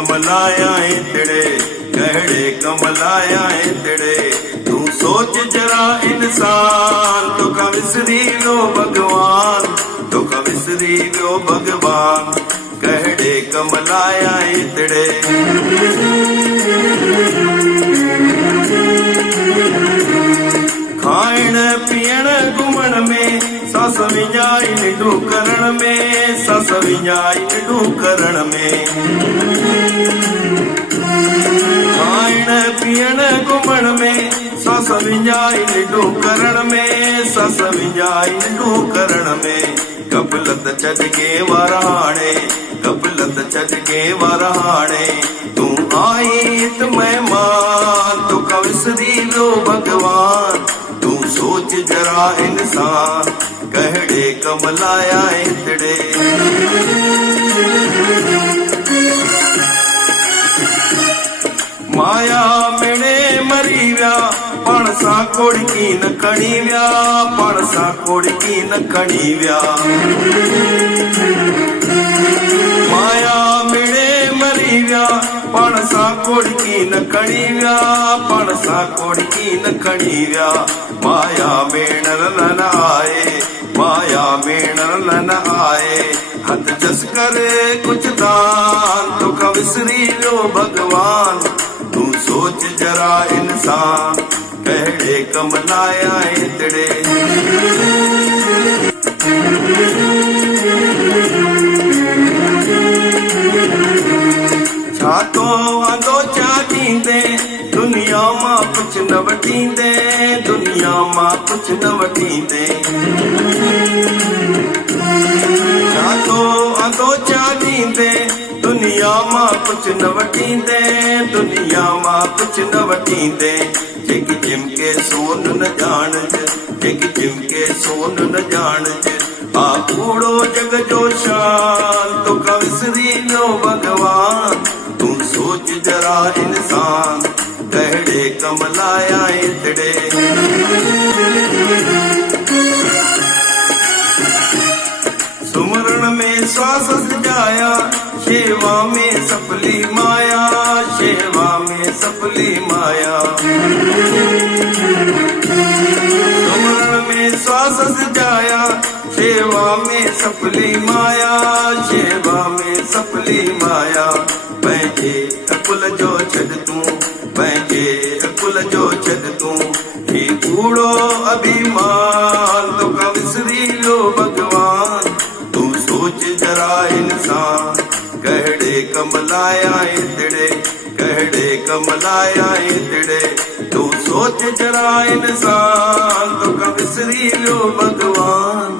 कमलाया तेरे, कहड़े कमलाया तेरे। तू सोच जरा इंसान, तो का विसरी लो भगवान, तो का विसरी लो भगवान, कहड़े कमलाया तेरे। खाइण पीअण घुमण में सास विञाई निंडू करण में, सास विञाई निंडू करण में। खाइण पीअण घुमण में सास विञाई निंडू करण में, सास विञाई निंडू करण में। कपलत छॾ के वराणे, कपलत छॾ के वराणे। तू आई त महिमान, तो का विसरी लो भगवान। तू सोच जरा इंसान, कहड़े कमलाया तेरे। माया मेणे मरी व्या, पण सा कोड़की न खणी व्या, पण सा कोड़की न खणी व्या। माया मेणे मरी व्या, पण सा कोड़की न खणी व्या, पण सा कोड़की न खणी व्या। माया मेणल न आए, माया मेणल न आए। हथ जस करे कुछ दान, तो का विसरी लो भगवान। तू सोच जरा इंसान, कहड़े कमलाया तेरे। छा तो वांदो चा थींदे, दुनिया मां कुछ न वठींदे, दुनिया मां कुछ न वठींदे। छा तो वांदो चा थींदे, दुनिया मां कुछ न वठींदे, दुनिया मां कुछ न वठींदे। जेकी जिम के सोन न ॼाणज, जेकी जिम के सोन न ॼाणज। आ कूड़ो जग जो शान, तो का विसरी लो भगवान। तू सोच जरा इंसान, कहड़े कमलाया तेरे। सुमरण में श्वास सजाया, सेवा में सफली माया, सेवा में सफली माया। सुमरण में श्वास सजाया, सेवा में सफली माया, सेवा में सफली माया। पंहिंजे अकुल जो छॾ तूं, पंहिंजे अकुल जो छॾ तूं। ही कूड़ो अभिमान, तो का विसरी लो भगवान। तू सोच जरा इंसान, कहड़े कमलाया तेरे, कहड़े कमलाया तेरे। तू सोच जरा इंसान, तो का विसरी लो भगवान।